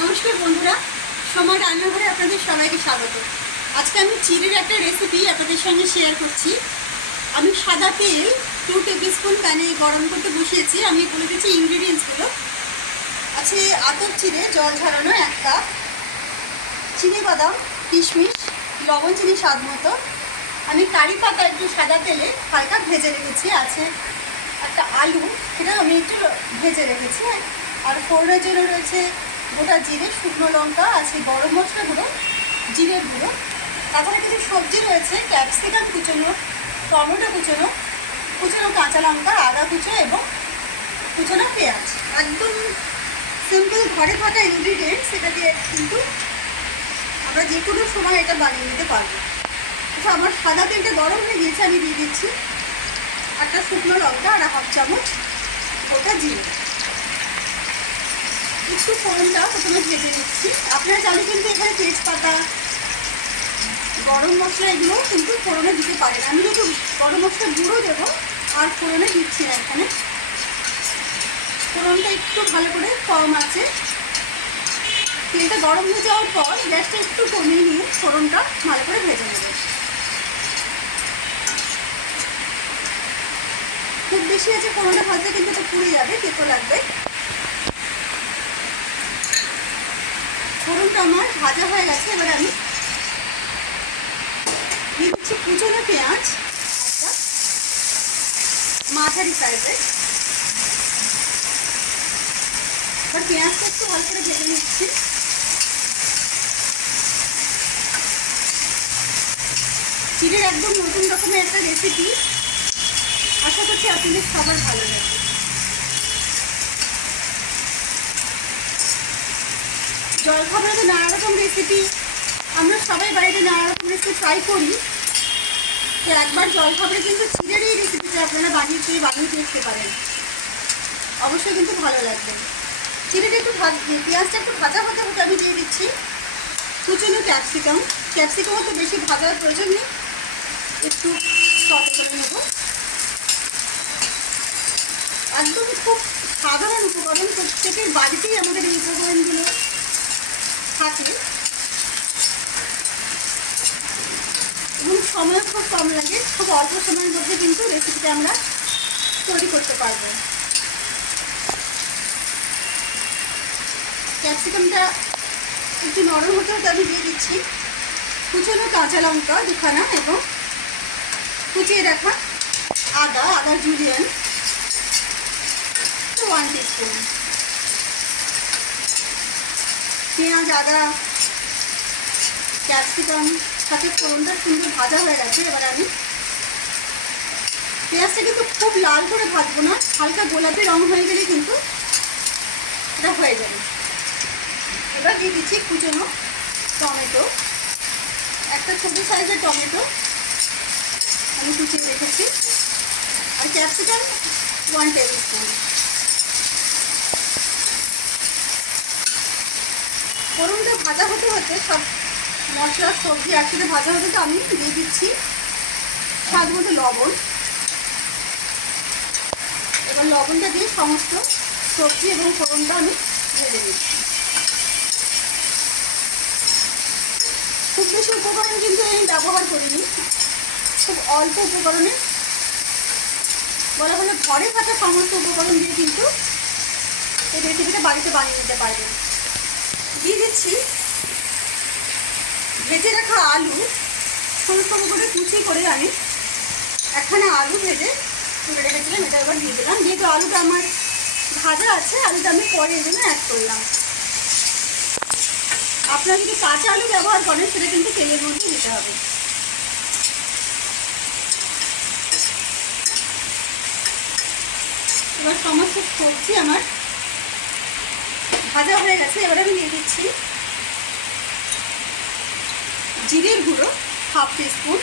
নমস্কার বন্ধুরা, সময় রান্নাঘরে আপনাদের সবাইকে স্বাগত। আজকে আমি চিড়ের একটা রেসিপি আপনাদের সঙ্গে শেয়ার করছি। আমি সাদা তেল 2 টেবিল স্পুন প্যানে গরম করতে বসিয়েছি। আমি বলে দিচ্ছি ইনগ্রিডিয়েন্টসগুলো। আছে আতপ চিড়ে জল ঝরানো 1 কাপ, চিনি বাদাম, কিশমিশ, লবণ, চিনি স্বাদ মতো। আমি কারি পাতা একটু সাদা তেলে হালকা ভেজে রেখেছি। আছে একটা আলু, সেটা আমি একটু ভেজে রেখেছি। আর ফোড়নের জন্য রয়েছে গোটা জিরে, শুকনো লঙ্কা, আছে গরম মশলা গুঁড়ো, জিরের গুঁড়ো। তাছাড়া কিছু সবজি রয়েছে, ক্যাপসিকাম কুচোনো, টমেটো কুচোনো, কুচোনো কাঁচা লঙ্কা, আদা কুচো এবং কুচোনো পেঁয়াজ। একদম সিম্পল ঘরে থাকা ইনগ্রিডিয়েন্টস, সেটা দিয়ে কিন্তু আমরা যে কোনো সময় এটা বানিয়ে নিতে পারবো। আচ্ছা, আমার সাদা তেলটা গরম হয়ে গিয়েছে। আমি দিয়ে দিচ্ছি একটা শুকনো লঙ্কা আর 1/2 চামচ গোটা জিরে। একটু ফোড়নটা প্রথমে ভেজে নিচ্ছি। আপনারা চাইলে কিন্তু এখানে তেজপাতা, গরম মশলা এগুলো কিন্তু ফোড়নে দিতে পারেন। আমি যেহেতু গরম মশলা গুঁড়ো দেবো আর ফোড়নে দিচ্ছি না। এখানে ফোড়নটা একটু ভালো করে কম আছে। তেলটা গরম হয়ে যাওয়ার পর গ্যাসটা একটু কমিয়ে নিয়ে ফোড়নটা ভালো করে ভেজে নেব। খুব বেশি আছে ফোড়নটা ভাজতে কিন্তু এটা পুড়ে যাবে, তেতো লাগবে। ফোড়নটা আমার ভাজা হয়ে গেছে। এবার আমি দিয়ে দিচ্ছি কুচনো পেঁয়াজ, একটা মাঝারি সাইজের। এবার পেঁয়াজটা একটু ভালো করে ভেজে নিচ্ছি। চিড়ের একদম নতুন রকমের একটা রেসিপি, আশা করছি আপনাদের সবার ভালো লাগবে। জলখাবারে তো নানা রকম রেসিপি, আমরা সবাই বাড়িতে নানা রকম রেসিপি ট্রাই করি। তো একবার জলখাবারে কিন্তু চিড়ের এই রেসিপিটা আপনারা বানিয়ে দেখতে পারেন, অবশ্যই কিন্তু ভালো লাগবে। চিড়েটা একটু পেঁয়াজটা একটু ভাজা ভাজা হতে আমি দিয়ে দিচ্ছি কুচনো ক্যাপসিকাম। ক্যাপসিকামও তো বেশি ভাজার প্রয়োজন নেই, একটু সতে করে নেব। একদমই খুব সাধারণ উপকরণ, প্রত্যেকের বাড়িতেই আমাদের এই উপকরণগুলো থাকে এবং সময় খুব কম লাগে। খুব অল্প সময়ের মধ্যে কিন্তু রেসিপিটা আমরা তৈরি করতে পারবো। ক্যাপসিকামটা একটু নরম হতে হতে আমি দিয়ে দিচ্ছি কুচনো কাঁচা লঙ্কা 2খানা এবং কুচিয়ে রাখা আদা জুলিয়ান 1 টিস্পুন। পেঁয়াজ, আদা, ক্যাপসিকাম সাথে ফোড়নটা সুন্দর ভাজা হয়ে গেছে। এবার আমি পেঁয়াজটা কিন্তু খুব লাল করে ভাজবো না, হালকা গোলাপি রং হয়ে গেলে কিন্তু এটা হয়ে যাবে। এবার দিয়ে দিচ্ছি কুচনো টমেটো, একটা ছোটো সাইজের টমেটো আমি কুচিয়ে রেখেছি, আর ক্যাপসিকাম 1 টেবিল স্পুন। ফোড়নটা ভাজা হতে হতে সব মশলা সবজি একসাথে ভাজা হতে তো আমি দিয়ে দিচ্ছি স্বাদ মতো লবণ। এবার লবণটা দিয়ে সমস্ত সবজি এবং ফোড়নটা আমি ভেজে দিচ্ছি। খুব বেশি উপকরণ কিন্তু আমি ব্যবহার করিনি, খুব অল্প উপকরণে, বলা হলে ঘরে থাকা সমস্ত উপকরণ দিয়ে কিন্তু এই রেসিপিটা বাড়িতে বানিয়ে নিতে পারবেন। দিয়ে দিচ্ছি ভেজে রাখা আলু, সরু সরু করে কুচি করে আমি একখানা আলু ভেজে তুলে রেখেছিলাম, এটা এবার দিয়ে দিলাম। যেহেতু আলুটা আমার ভাজা আছে, আলুটা আমি পরে এই জন্য অ্যাড করলাম। আপনারা যদি কাঁচা আলু ব্যবহার করেন সেটা কিন্তু তেলের মধ্যে দিতে হবে। এবার সমস্ত সবজি আমার ভাজা হয়ে গেছে। এবার আমি দিয়ে দিচ্ছি জিরের গুঁড়ো 1/2 টিস্পুন,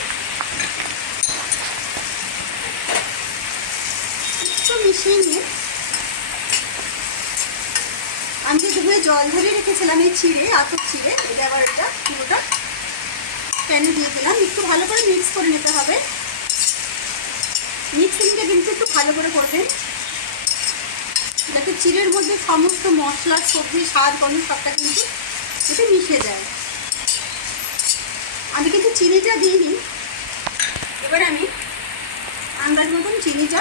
একটু মিশিয়ে নিয়ে আমি যে ধুয়ে জল ধরে রেখেছিলাম এই চিড়ে, আতপ চিড়ে, এটা আবার এটা পুরোটা প্যানে দিয়ে দিলাম। একটু ভালো করে মিক্স করে নিতে হবে। মিক্সিংটা কিন্তু একটু ভালো করে করবেন। যাতে চিড়ের মধ্যে সমস্ত মশলা, সবজি, স্বাদ, গন্ধ সবটা কিন্তু এতে মিশে যায়। আমি কিন্তু চিনিটা দিইনি। এবার আমি আন্দাজ মতন চিনিটা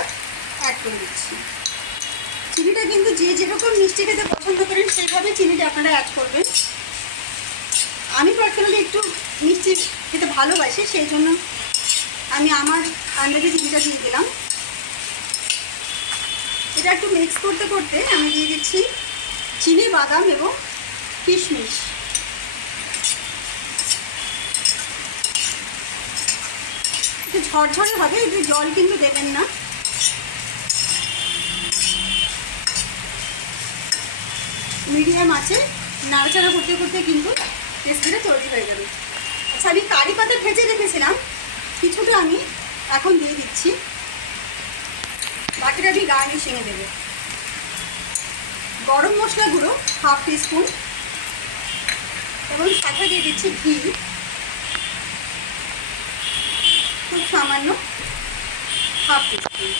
অ্যাড করে দিচ্ছি। চিনিটা কিন্তু যে যেরকম মিষ্টি খেতে পছন্দ করেন সেইভাবে চিনিটা আপনারা অ্যাড করবেন। আমি পার্সোনালি একটু মিষ্টি খেতে ভালোবাসি, সেই জন্য আমি আমার আন্দাজে চিনিটা দিয়ে দিলাম। এটা একটু মিক্স করতে করতে আমি দিয়ে দিচ্ছি চিনি বাদাম এবং কিশমিশ। একটু ঝরঝরে হবে, একটু জল কিন্তু দেবেন না। মিডিয়াম আছে নাড়াচাড়া করতে করতে কিন্তু রেসিপিটা তৈরি হয়ে যাবে। আচ্ছা, আমি কারি পাতা ভেজে রেখেছিলাম, কিছুটা আমি এখন দিয়ে দিচ্ছি। বাকিটা আমি গার্নিশিংয়ে দেবো। গরম মশলা গুঁড়ো 1/2 টিস্পুন এবং সাথে দিয়ে দিচ্ছি ঘি খুব সামান্য 1/2 টিস্পুন।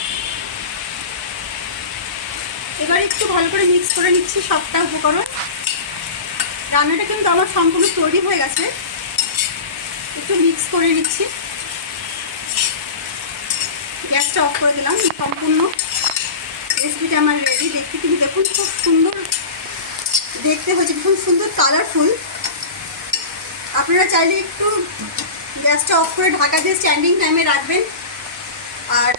এবার একটু ভালো করে মিক্স করে নিচ্ছি সবটা উপকরণ। রান্নাটা কিন্তু আমার সম্পূর্ণ তৈরি হয়ে গেছে, একটু মিক্স করে নিচ্ছি। গ্যাসটা অফ করে দিলাম। সম্পূর্ণ রেসিপিটা আমার রেডি। দেখতে কিন্তু দেখুন খুব সুন্দর দেখতে হয়েছে, খুব সুন্দর কালারফুল। আপনারা চাইলে একটু গ্যাসটা অফ করে ঢাকা দিয়ে স্ট্যান্ডিং টাইমে রাখবেন। আর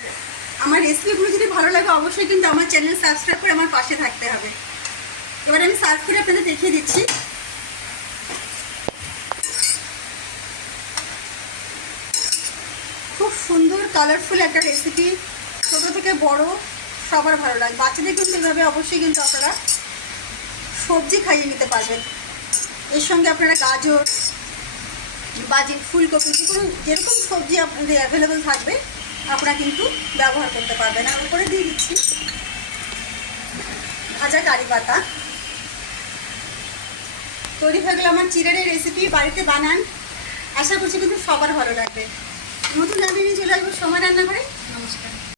আমার রেসিপিগুলো যদি ভালো লাগে অবশ্যই কিন্তু আমার চ্যানেল সাবস্ক্রাইব করে আমার পাশে থাকতে হবে। এবার আমি সার্ভ করে আপনাদের দেখিয়ে দিচ্ছি। খুব সুন্দর কালারফুল একটা রেসিপি, ছোটো থেকে বড় সবার ভালো লাগে। বাচ্চাদের কিন্তু এভাবে অবশ্যই কিন্তু আপনারা সবজি খাইয়ে নিতে পারবেন। এর সঙ্গে আপনারা গাজর বা যে ফুলকপি, যেরকম সবজি আপনাদের অ্যাভেলেবেল থাকবে আপনারা কিন্তু ব্যবহার করতে পারবেন। আর উপরে দিয়ে দিচ্ছি ভাজা কারি পাতা। তৈরি হয়ে গেল আমার চিড়ের রেসিপি। বাড়িতে বানান, আশা করছি কিন্তু সবার ভালো লাগবে। নতুন রান্না নিয়ে চলে আসবো সময় রান্না করে। নমস্কার।